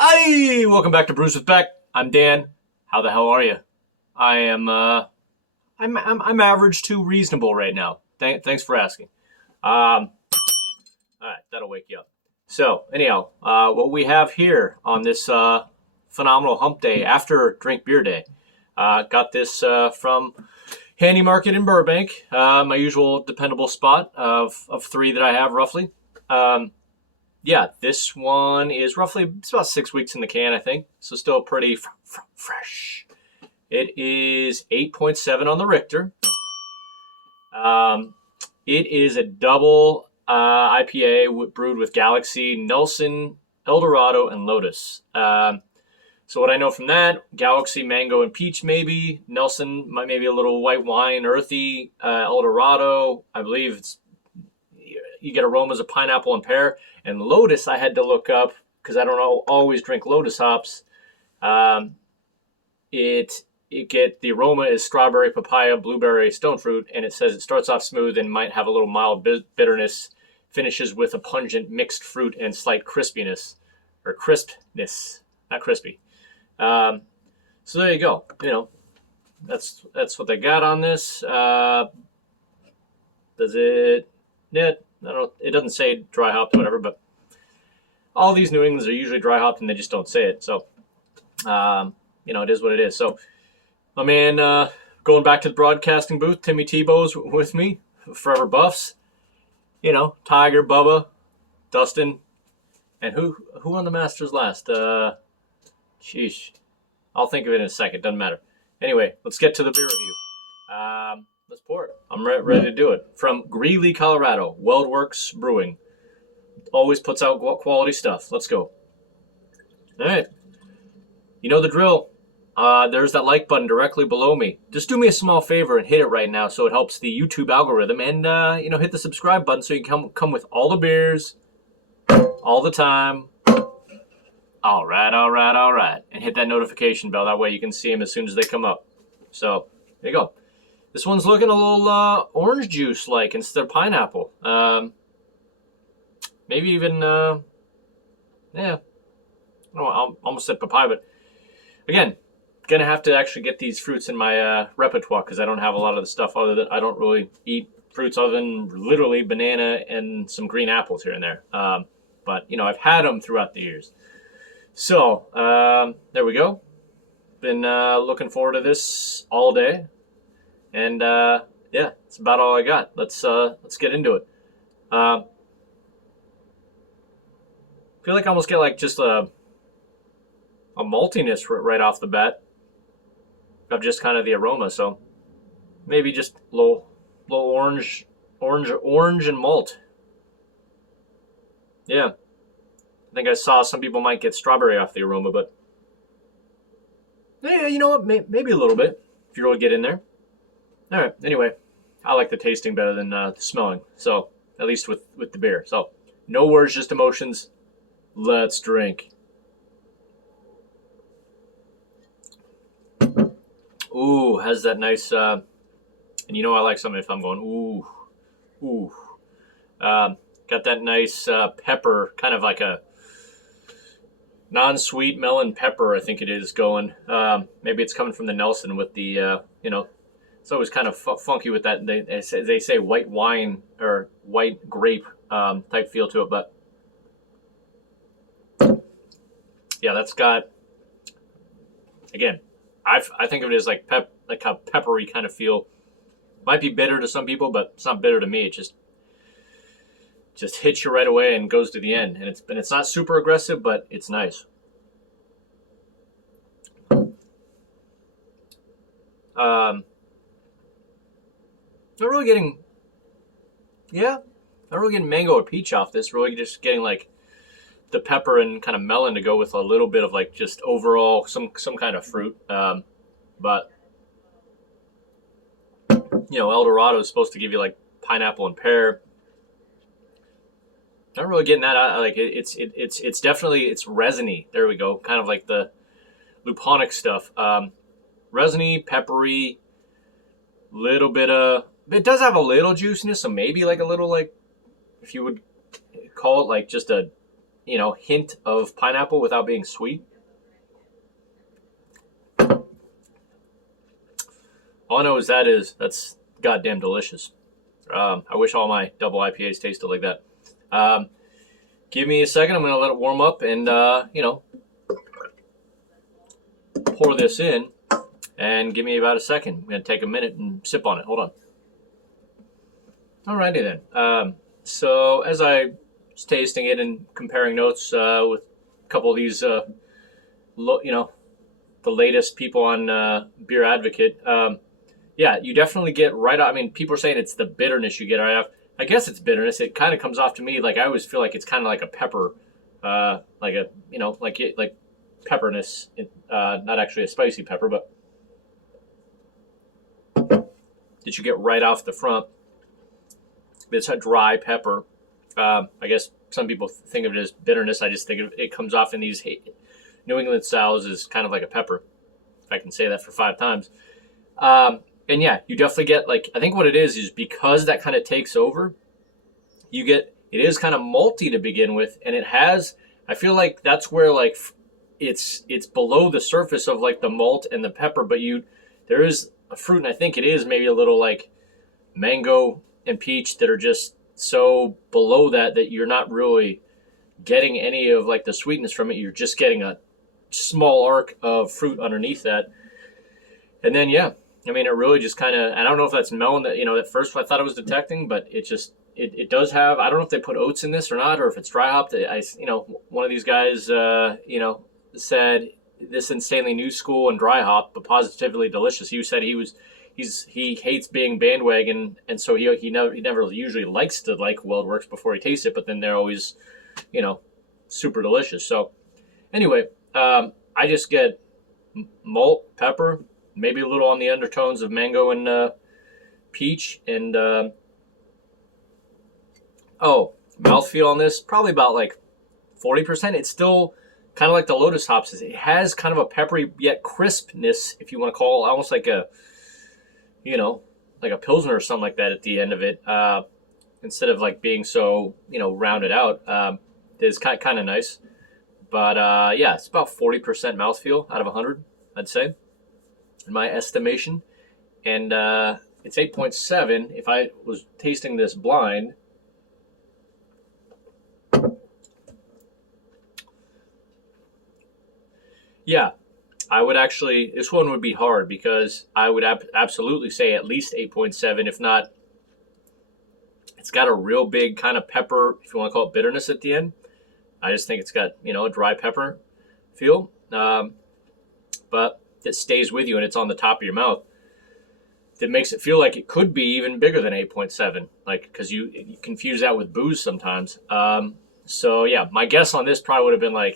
Hi, welcome back to Brews with Beck. I'm Dan. How the hell are you? I am. I'm average to reasonable right now. Thanks for asking. All right, that'll wake you up. So anyhow, what we have here on this phenomenal hump day after drink beer day, got this from Handy Market in Burbank, my usual dependable spot of three that I have roughly. Um, yeah, this one is roughly it's about 6 weeks in the can, I think. So still pretty fresh. It is 8.7 on the Richter. Um, it is a double IPA brewed with Galaxy, Nelson, Eldorado, and Lotus. So what I know from that, Galaxy, mango, and peach maybe. Nelson, maybe a little white wine, earthy. Eldorado, I believe you get aromas of pineapple and pear. And Lotus, I had to look up because I don't always drink Lotus hops. Um, it get the aroma is strawberry, papaya, blueberry, stone fruit, and it says it starts off smooth and might have a little mild bitterness, finishes with a pungent mixed fruit and slight crispiness or crispness, not crispy. Um, so there you go. That's what they got on this. Does it? Yeah, I don't know. It doesn't say dry hopped or whatever, but all these New Englands are usually dry hopped and they just don't say it. So, it is what it is. So, my man, going back to the broadcasting booth, Timmy Tebow's with me, Forever Buffs. Tiger, Bubba, Dustin, and who won the Masters last? Sheesh. I'll think of it in a second. Doesn't matter. Anyway, let's get to the beer review. Let's pour it. I'm ready to do it. From Greeley, Colorado, Weldwerks Brewing. Always puts out quality stuff. Let's go. All right. You know the drill. There's that like button directly below me. Just do me a small favor and hit it right now so it helps the YouTube algorithm. And, hit the subscribe button so you can come with all the beers, all the time. All right. And hit that notification bell. That way you can see them as soon as they come up. So, there you go. This one's looking a little orange juice-like instead of pineapple. Maybe even, I almost said papaya, but again, gonna have to actually get these fruits in my repertoire because I don't have a lot of the stuff other than I don't really eat fruits other than literally banana and some green apples here and there. But I've had them throughout the years. So there we go. Been looking forward to this all day, and it's about all I got. Let's get into it. I feel like I almost get just a maltiness right off the bat of just kind of the aroma. So maybe just little orange and malt. Yeah, I think I saw some people might get strawberry off the aroma, but yeah, you know what? Maybe a little bit if you really get in there. All right. Anyway, I like the tasting better than the smelling. So at least with the beer. So no words, just emotions. Let's drink. Ooh, has that nice, and I like something if I'm going, ooh. Got that nice pepper, kind of like a non-sweet melon pepper, I think it is going. Maybe it's coming from the Nelson with the, it's always kind of funky with that. They say white wine or white grape type feel to it, but yeah, that's got, again, I think of it as like a peppery kind of feel. Might be bitter to some people, but it's not bitter to me. It just hits you right away and goes to the end. And it's not super aggressive, but it's nice. Not really getting, not really getting mango or peach off this. Really just getting like the pepper and kind of melon to go with a little bit of like just overall some kind of fruit. But Eldorado is supposed to give you like pineapple and pear. Not really getting that. I like it. It's definitely it's resiny. There we go. Kind of like the luponic stuff. Resiny, peppery, little bit of. It does have a little juiciness, so maybe like a little like, if you would call it like just a hint of pineapple without being sweet. All I know is that's goddamn delicious. I wish all my double IPAs tasted like that. Give me a second. I'm going to let it warm up and, pour this in. And give me about a second. I'm going to take a minute and sip on it. Hold on. Alrighty then. So as I was tasting it and comparing notes with a couple of these, the latest people on Beer Advocate, yeah, you definitely get right off. I mean, people are saying it's the bitterness you get right off. I guess it's bitterness. It kind of comes off to me like I always feel like it's kind of like a pepper, like pepperness. Not actually a spicy pepper, but that you get right off the front. It's a dry pepper. I guess some people think of it as bitterness. I just think it comes off in these New England styles as kind of like a pepper. If I can say that for 5 times. And yeah, you definitely get I think what it is because that kind of takes over, it is kind of malty to begin with. And I feel like that's where it's below the surface of the malt and the pepper, but there is a fruit, and I think it is maybe a little mango and peach that are just so below that you're not really getting any of the sweetness from it. You're just getting a small arc of fruit underneath that. And then, yeah, I mean, it really just kind of, I don't know if that's melon that, at first I thought I was detecting, but it does have, I don't know if they put oats in this or not, or if it's dry hopped. One of these guys, said this insanely new school and dry hop, but positively delicious. He said he hates being bandwagon, and so he never usually likes to like Weldwerks before he tastes it, but then they're always, super delicious. So anyway, I just get malt, pepper, maybe a little on the undertones of mango and peach, and mouthfeel on this, probably about 40%. It's still kind of like the Lotus hops. It has kind of a peppery yet crispness, if you want to call it, almost like a Pilsner or something like that at the end of it, instead of being so, rounded out. It's kind of nice. But yeah, it's about 40% mouthfeel out of 100, I'd say, in my estimation. And it's 8.7 if I was tasting this blind. Yeah, I would actually, this one would be hard because I would absolutely say at least 8.7, if not, it's got a real big kind of pepper, if you want to call it bitterness at the end. I just think it's got, a dry pepper feel, but it stays with you and it's on the top of your mouth. That makes it feel like it could be even bigger than 8.7, because you confuse that with booze sometimes. So yeah, my guess on this probably would have been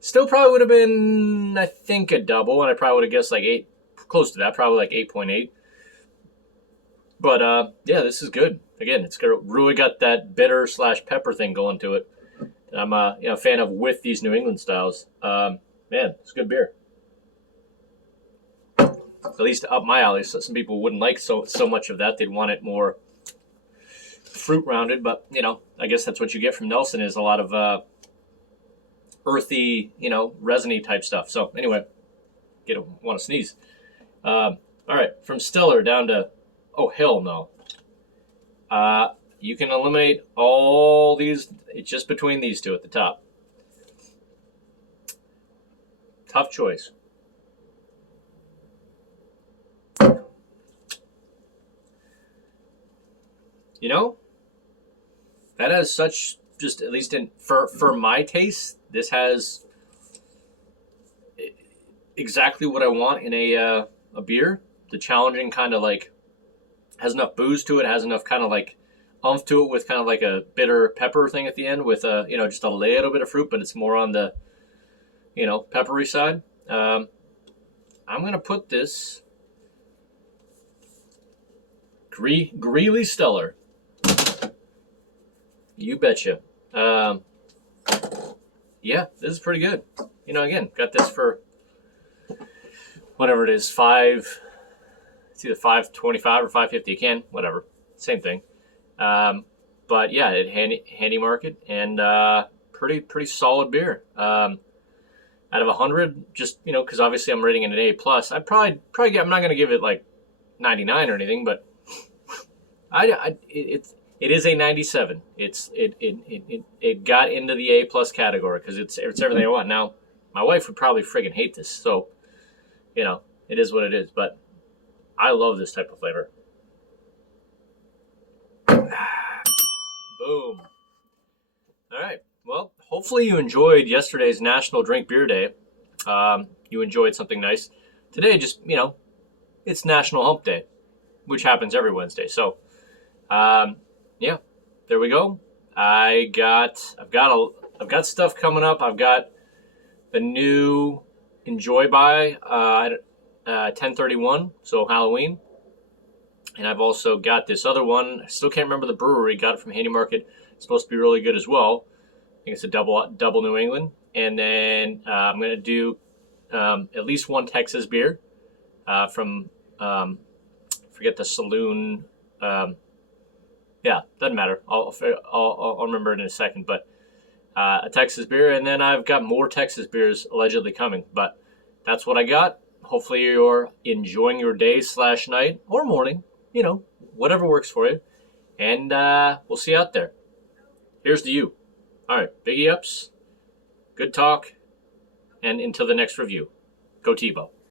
still probably would have been, I think, a double, and I probably would have guessed 8, close to that, probably 8.8. But yeah, this is good. Again, it's really got that bitter / pepper thing going to it. I'm a fan of with these New England styles. Man, it's good beer. At least up my alley. So some people wouldn't like so much of that. They'd want it more fruit rounded, but I guess that's what you get from Nelson is a lot of earthy, resiny type stuff. So anyway, want to sneeze. All right, from stellar down to, oh hell no. You can eliminate all these. It's just between these two at the top. Tough choice. That has such, just at least for my taste, this has exactly what I want in a beer. The challenging kind of has enough booze to it, has enough kind of oomph to it with kind of a bitter pepper thing at the end with just a little bit of fruit, but it's more on the peppery side. I'm gonna put this Greeley Stellar. You betcha. Yeah, this is pretty good. Again, got this for whatever it is, it's either $5.25 or $5.50 a can, whatever, same thing. But yeah, it handy market and pretty solid beer. Out of 100, just because obviously I'm rating it an A plus. I'm not gonna give it like 99 or anything, but it is a 97. It got into the A plus category because it's everything I want. Now, my wife would probably friggin' hate this, so it is what it is. But I love this type of flavor. Boom. All right. Well, hopefully you enjoyed yesterday's National Drink Beer Day. You enjoyed something nice. Today, just it's National Hump Day, which happens every Wednesday. So, yeah, there we go. I've got stuff coming up. I've got the new Enjoy by 10/31, so Halloween. And I've also got this other one. I still can't remember the brewery. Got it from Handy Market. It's supposed to be really good as well. I think it's a double New England. And then I'm going to do at least one Texas beer from, forget the saloon. Yeah, doesn't matter. I'll remember it in a second. But a Texas beer. And then I've got more Texas beers allegedly coming. But that's what I got. Hopefully you're enjoying your day / night or morning. Whatever works for you. And we'll see you out there. Here's to you. All right, biggie ups. Good talk. And until the next review, go Tebow.